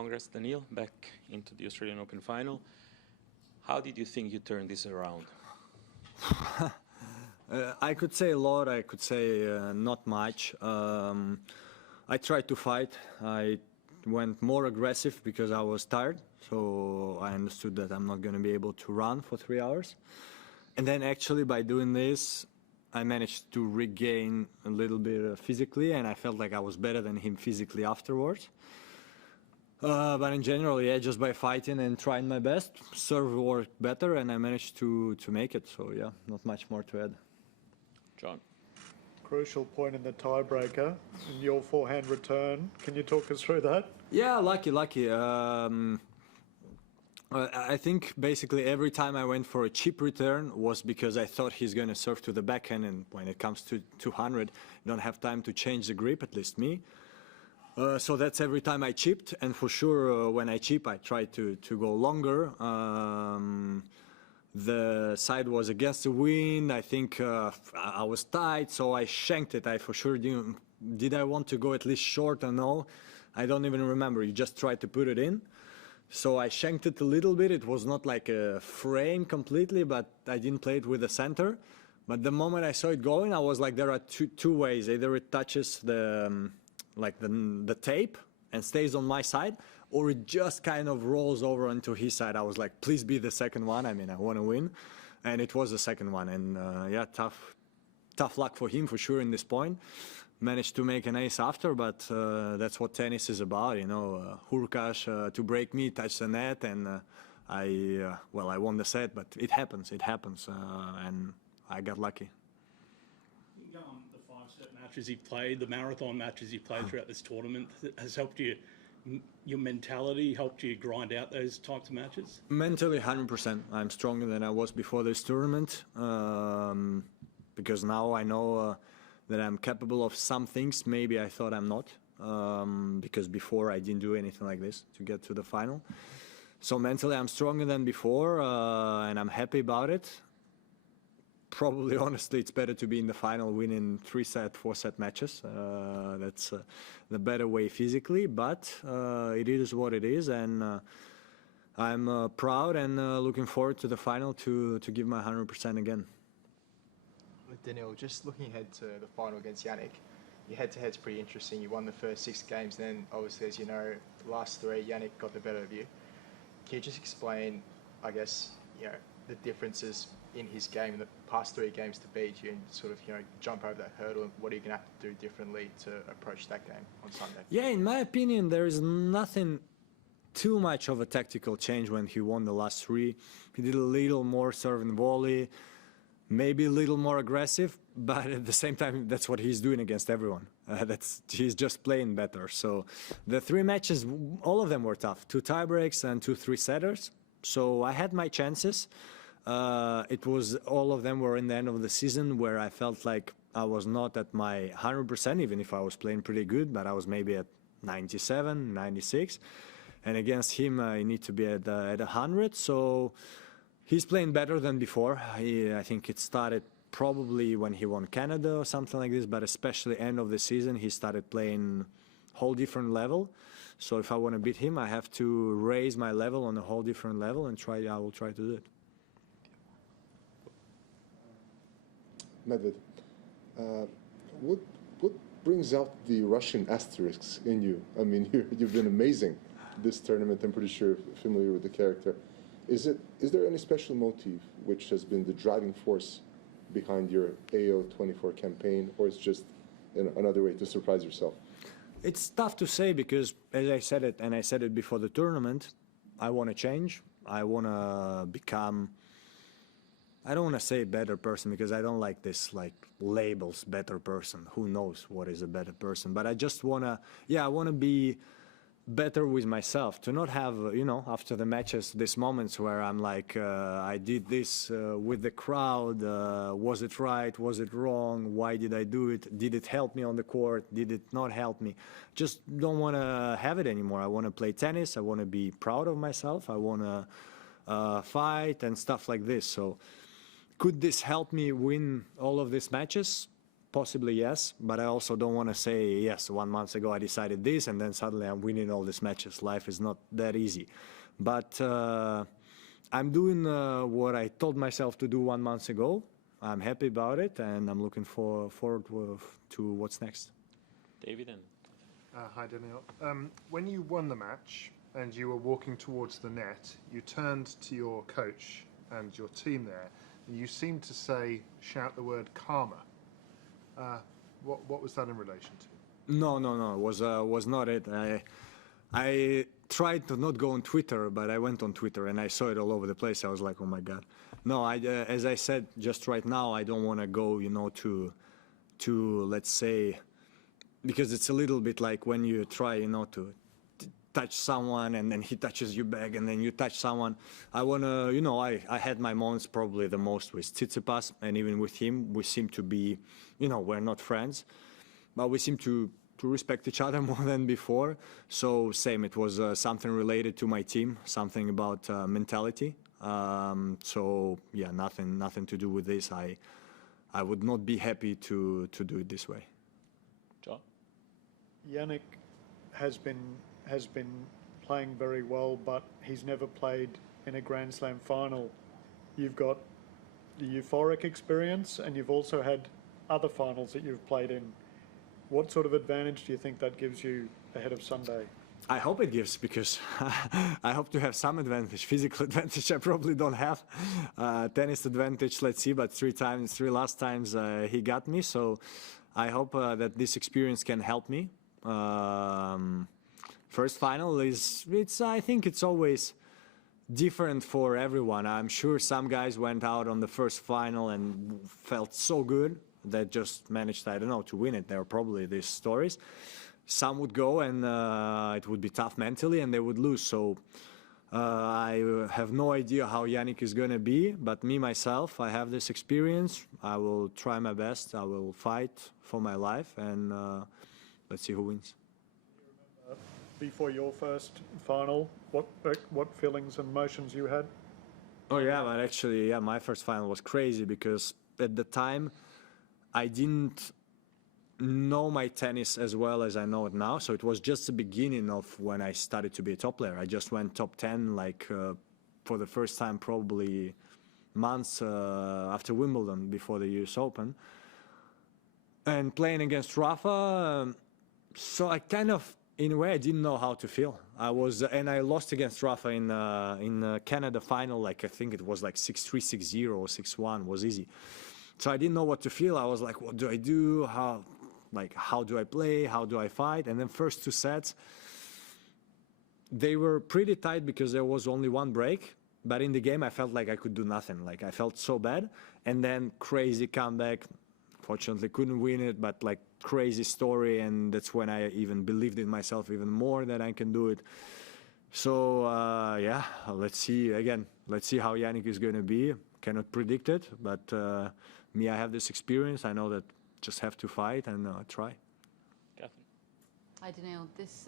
Congrats, Daniil, back into the Australian Open final. How did you think you turned this around? I could say a lot, I could say not much. I tried to fight. I went more aggressive because I was tired. So I understood that I'm not going to be able to run for 3 hours. And then actually by doing this, I managed to regain a little bit physically, and I felt like I was better than him physically afterwards. But in general, yeah, just by fighting and trying my best, serve worked better, and I managed to make it. So yeah, not much more to add. John. Crucial point in the tiebreaker, in your forehand return. Can you talk us through that? Yeah, lucky. I think basically every time I went for a cheap return was because I thought he's going to serve to the backhand, and when it comes to 200, you don't have time to change the grip, at least me. So that's every time I chipped, and for sure when I chip, I try to go longer. The side was against the wind. I think I was tight, so I shanked it. I for sure didn't. Did I want to go at least short or no? I don't even remember. You just try to put it in. So I shanked it a little bit. It was not like a frame completely, but I didn't play it with the center. But the moment I saw it going, I was like, there are two ways. Either it touches the the tape and stays on my side, or it just kind of rolls over onto his side. I was like, please be the second one. I mean, I want to win. And it was the second one. And yeah, tough luck for him for sure in this point. Managed to make an ace after, but that's what tennis is about, you know. Hurkacz to break me, touch the net, and I won the set, but it happens, and I got lucky. The 5-set matches you've played, the marathon matches you've played throughout this tournament, has helped you, your mentality, helped you grind out those types of matches? Mentally, 100%. I'm stronger than I was before this tournament, because now I know that I'm capable of some things maybe I thought I'm not, because before I didn't do anything like this to get to the final. So mentally I'm stronger than before, and I'm happy about it. Probably, honestly, it's better to be in the final winning 3-set, 4-set matches. That's the better way physically, but it is what it is, and I'm proud and looking forward to the final to give my 100% again. Daniil, just looking ahead to the final against Yannick, your head-to-head's pretty interesting. You won the first 6 games, then obviously, as you know, the last 3, Yannick got the better of you. Can you just explain, I guess, you know, the differences in his game in the past 3 games to beat you, and sort of, you know, jump over that hurdle, and what are you going to have to do differently to approach that game on Sunday? Yeah, in my opinion, there is nothing too much of a tactical change when he won the last 3. He did a little more serve and volley, maybe a little more aggressive, but at the same time, that's what he's doing against everyone. He's just playing better. So the 3 matches, all of them were tough. 2 tiebreaks and 2 3-setters. So I had my chances. It was, all of them were in the end of the season where I felt like I was not at my 100%, even if I was playing pretty good, but I was maybe at 97, 96. And against him, I need to be at 100. So he's playing better than before. I think it started probably when he won Canada or something like this, but especially end of the season, he started playing whole different level. So if I want to beat him, I have to raise my level on a whole different level, and I will try to do it. Medved, what brings out the Russian asterisks in you? I mean, you've been amazing this tournament. I'm pretty sure you're familiar with the character. Is there any special motive which has been the driving force behind your AO24 campaign, or it's just another way to surprise yourself? It's tough to say because, as I said it, and I said it before the tournament, I want to change. I want to become, I don't want to say better person because I don't like this like labels better person. Who knows what is a better person? But I just want to, I want to be better with myself, to not have, you know, after the matches, these moments where I'm like, I did this with the crowd, was it right, was it wrong, why did I do it, did it help me on the court, did it not help me? Just don't want to have it anymore. I want to play tennis, I want to be proud of myself, I want to fight and stuff like this. So could this help me win all of these matches? possibly yes, but I also don't want to say, yes, 1 month ago I decided this, and then suddenly I'm winning all these matches. Life is not that easy. But I'm doing what I told myself to do 1 month ago. I'm happy about it, and I'm looking forward to what's next. David and Hi, Daniil. When you won the match and you were walking towards the net, you turned to your coach and your team there, and you seemed to shout the word karma. What was that in relation to? No, was not it. I tried to not go on Twitter, but I went on Twitter and I saw it all over the place. I was like, oh my God. No, as I said just right now, I don't want to go, to let's say, because it's a little bit like when you try, to touch someone and then he touches you back and then you touch someone. I want to, I had my moments probably the most with Tsitsipas, and even with him, we seem to be, we're not friends, but we seem to respect each other more than before. So same, it was something related to my team, something about mentality. So yeah, nothing to do with this. I would not be happy to do it this way. John? Yannick has been playing very well, but he's never played in a Grand Slam final. You've got the euphoric experience, and you've also had other finals that you've played in. What sort of advantage do you think that gives you ahead of Sunday? I hope it gives, because I hope to have some advantage. Physical advantage I probably don't have. Tennis advantage, let's see, but three last times he got me, so I hope that this experience can help me. First final I think it's always different for everyone. I'm sure some guys went out on the first final and felt so good that just managed, I don't know, to win it. There are probably these stories. Some would go and it would be tough mentally and they would lose. So I have no idea how Yannick is going to be, but me, myself, I have this experience. I will try my best. I will fight for my life, and let's see who wins. Before your first final, what feelings and emotions you had? Oh yeah, but actually, yeah, my first final was crazy because at the time I didn't know my tennis as well as I know it now. So it was just the beginning of when I started to be a top player. I just went top 10 for the first time probably months after Wimbledon, before the US Open. And playing against Rafa, so I kind of, in a way, I didn't know how to feel. And I lost against Rafa in Canada final, I think it was 6-3, 6-0 or 6-1, was easy. So I didn't know what to feel. I was like, what do I do? How do I play? How do I fight? And then first two sets, they were pretty tight because there was only one break. But in the game, I felt like I could do nothing. I felt so bad. And then crazy comeback. Fortunately, couldn't win it, but crazy story. And that's when I even believed in myself even more that I can do it. So yeah, let's see again. Let's see how Yannick is going to be. Cannot predict it, but me, I have this experience. I know that just have to fight and try. Catherine? Hi, Daniil. This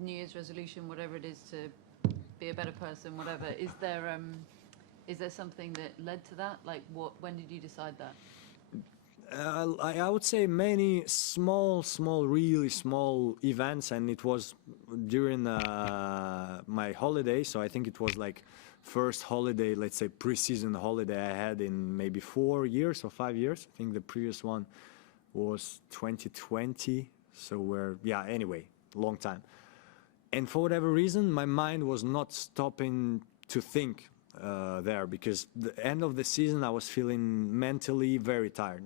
New Year's resolution, whatever it is, to be a better person, whatever, is there something that led to that? When did you decide that? I would say many small, really small events, and it was during my holiday. So I think it was first holiday, let's say pre-season holiday I had in maybe 4 years or 5 years. I think the previous one was 2020. So anyway, long time. And for whatever reason, my mind was not stopping to think there, because the end of the season I was feeling mentally very tired,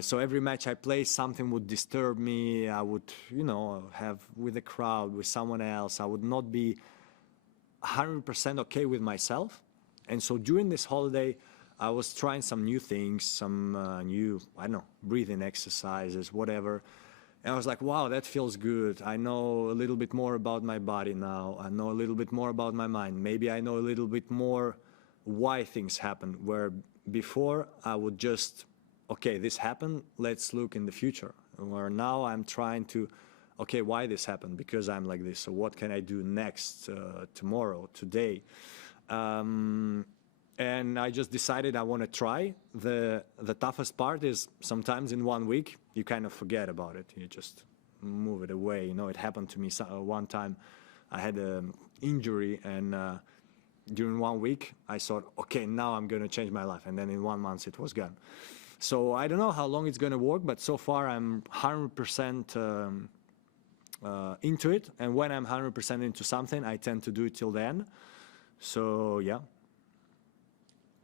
so every match I played, something would disturb me. I would, have with the crowd, with someone else, I would not be 100% okay with myself. And so during this holiday, I was trying some new things, some new, I don't know, breathing exercises, whatever. And I was like, wow, that feels good. I know a little bit more about my body now. I know a little bit more about my mind. Maybe I know a little bit more why things happen, where before I would just, okay, this happened, let's look in the future. Where now I'm trying to, okay, why this happened? Because I'm like this. So what can I do next, tomorrow, today? and I just decided I want to try. The toughest part is sometimes in 1 week you kind of forget about it. You just move it away. You know, it happened to me one time. I had an injury, and during 1 week I thought, okay, now I'm going to change my life, and then in 1 month it was gone. So I don't know how long it's going to work, but so far I'm 100% into it, and when I'm 100% into something, I tend to do it till the end. So yeah.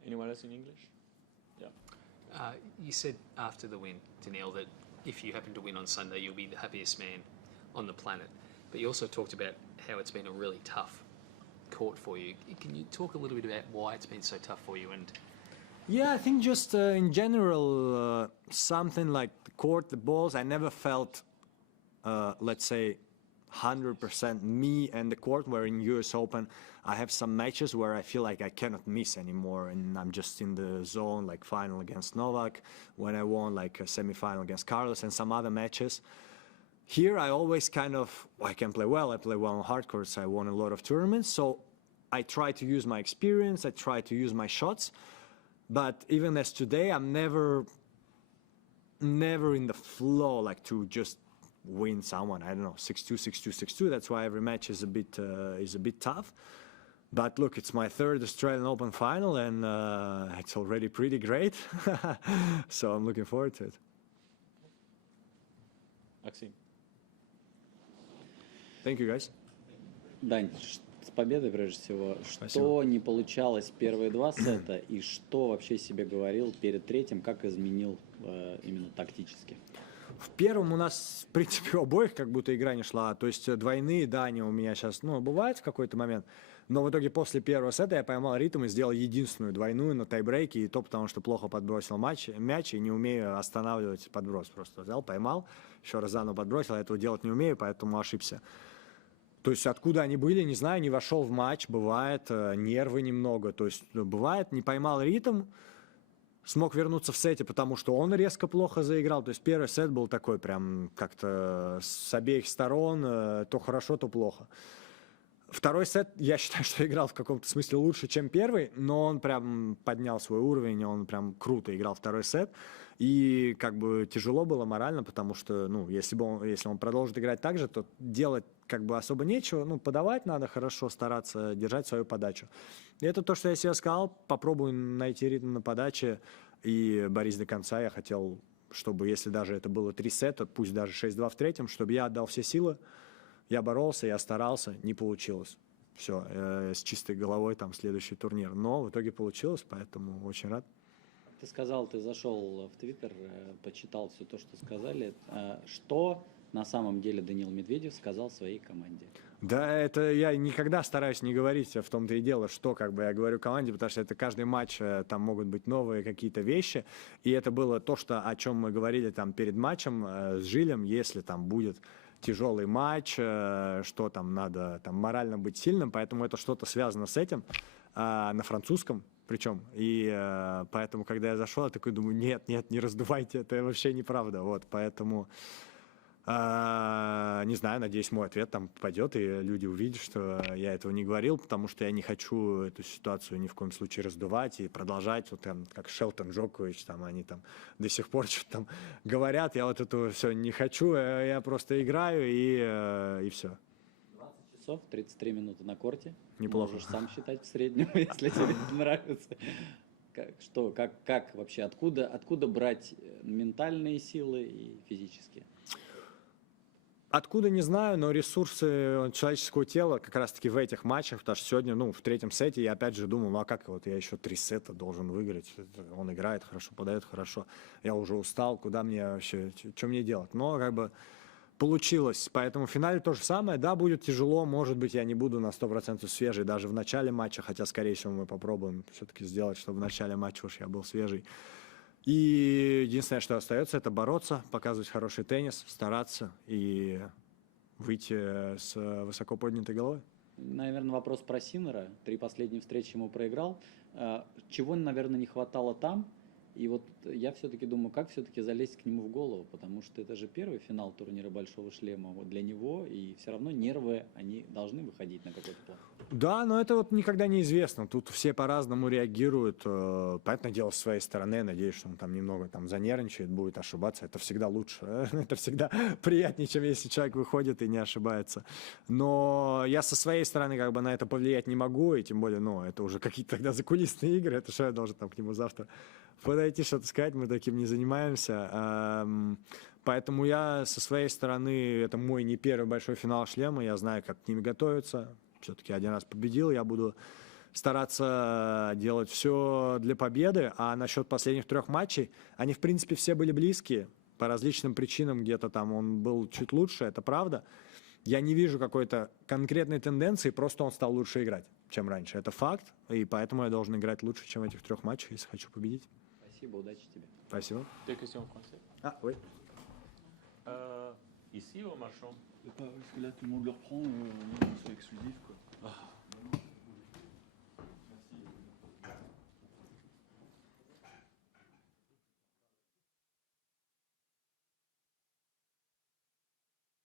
Anyone else in English? Yeah. You said after the win, Daniil, that if you happen to win on Sunday, you'll be the happiest man on the planet. But you also talked about how it's been a really tough court for you. Can you talk a little bit about why it's been so tough for you? And Yeah, I think just in general, something like the court, the balls, I never felt, let's say, 100% me and the court, where in US Open, I have some matches where I feel like I cannot miss anymore, and I'm just in the zone, like final against Novak, when I won like a semi-final against Carlos, and some other matches. Here, I always kind of, I can play well, I play well on hard courts, I won a lot of tournaments, so I try to use my experience, I try to use my shots, but even as today, I'm never in the flow, like to just win someone, I don't know, 6-2, 6-2, 6-2. That's why every match is a bit tough. But look, it's my third Australian Open final, and it's already pretty great. So I'm looking forward to it. Maxim. Thank you, guys. Дань, с победой прежде всего. Спасибо. Что не получалось первые два сета, и что вообще себе говорил перед третьим, как изменил именно тактически? В первом у нас, в принципе, у обоих как будто игра не шла. То есть двойные дани у меня сейчас, бывает в какой-то момент. Но в итоге после первого сета я поймал ритм и сделал единственную двойную на тайбрейке. И то потому, что плохо подбросил мяч и не умею останавливать подброс. Просто взял, поймал, еще раз заново подбросил. Я этого делать не умею, поэтому ошибся. То есть откуда они были, не знаю, не вошел в матч. Бывает, нервы немного. То есть бывает, не поймал ритм. Смог вернуться в сете, потому что он резко плохо заиграл. То есть первый сет был такой прям как-то с обеих сторон, то хорошо, то плохо. Второй сет, я считаю, что играл в каком-то смысле лучше, чем первый, но он прям поднял свой уровень, он прям круто играл второй сет. И как бы тяжело было морально, потому что, если он продолжит играть так же, то делать как бы особо нечего. Подавать надо хорошо, стараться держать свою подачу. И это то, что я себе сказал. Попробую найти ритм на подаче и борись до конца. Я хотел, чтобы, если даже это было 3 сета, пусть даже 6-2 в третьем, чтобы я отдал все силы. Я боролся, я старался, не получилось. Все, с чистой головой там следующий турнир. Но в итоге получилось, поэтому очень рад. Ты сказал, ты зашел в Твиттер, почитал все то, что сказали. Что на самом деле Даниил Медведев сказал своей команде? Да, это я никогда стараюсь не говорить, в том-то и дело, что как бы я говорю команде, потому что это каждый матч, там могут быть новые какие-то вещи, и это было то, о чем мы говорили там перед матчем с Жилем, если там будет тяжелый матч, что там надо там морально быть сильным, поэтому это что-то связано с этим, на французском причем, и поэтому, когда я зашел, я такой думаю, нет, не раздувайте, это вообще неправда, вот, поэтому... Не знаю, надеюсь, мой ответ там попадет, и люди увидят, что я этого не говорил, потому что я не хочу эту ситуацию ни в коем случае раздувать и продолжать, вот там, как Шелтон Джокович, там, они там до сих пор что-то там говорят, я вот этого все не хочу, я просто играю, и все. 20 часов, 33 минуты на корте. Неплохо. Можешь сам считать в среднем, если тебе это нравится. Как вообще, откуда брать ментальные силы и физические? Откуда, не знаю, но ресурсы человеческого тела как раз-таки в этих матчах, потому что сегодня, в третьем сете я опять же думал, а как вот я еще 3 сета должен выиграть, он играет хорошо, подает хорошо, я уже устал, куда мне вообще, что мне делать, но как бы получилось, поэтому в финале то же самое, да, будет тяжело, может быть, я не буду на 100% свежий даже в начале матча, хотя, скорее всего, мы попробуем все-таки сделать, чтобы в начале матча уж я был свежий. И единственное, что остается, это бороться, показывать хороший теннис, стараться и выйти с высоко поднятой головой. Наверное, вопрос про Синнера. 3 последние встречи ему проиграл. Чего, наверное, не хватало там? И вот я все-таки думаю, как все-таки залезть к нему в голову, потому что это же первый финал турнира Большого шлема вот для него, и все равно нервы, они должны выходить на какой-то план. Да, но это вот никогда неизвестно. Тут все по-разному реагируют. Понятное дело, с своей стороны, я надеюсь, что он там немного там занервничает, будет ошибаться. Это всегда лучше. Это всегда приятнее, чем если человек выходит и не ошибается. Но я со своей стороны как бы на это повлиять не могу, и тем более, ну, это уже какие-то тогда закулисные игры. Это что я должен там к нему завтра подойти, что-то сказать, мы таким не занимаемся. Поэтому я со своей стороны, это мой не первый большой финал шлема, я знаю, как к ним готовиться. Все-таки один раз победил, я буду стараться делать все для победы. А насчет последних 3 матчей, они, в принципе, все были близкие. По различным причинам где-то там он был чуть лучше, это правда. Я не вижу какой-то конкретной тенденции, просто он стал лучше играть, чем раньше. Это факт, и поэтому я должен играть лучше, чем в этих 3 матчах, если хочу победить. Спасибо, удачи тебе. Спасибо. Deux questions en français. Ah, oui. Ici au marchand. Parce que là, tout le monde le reprend.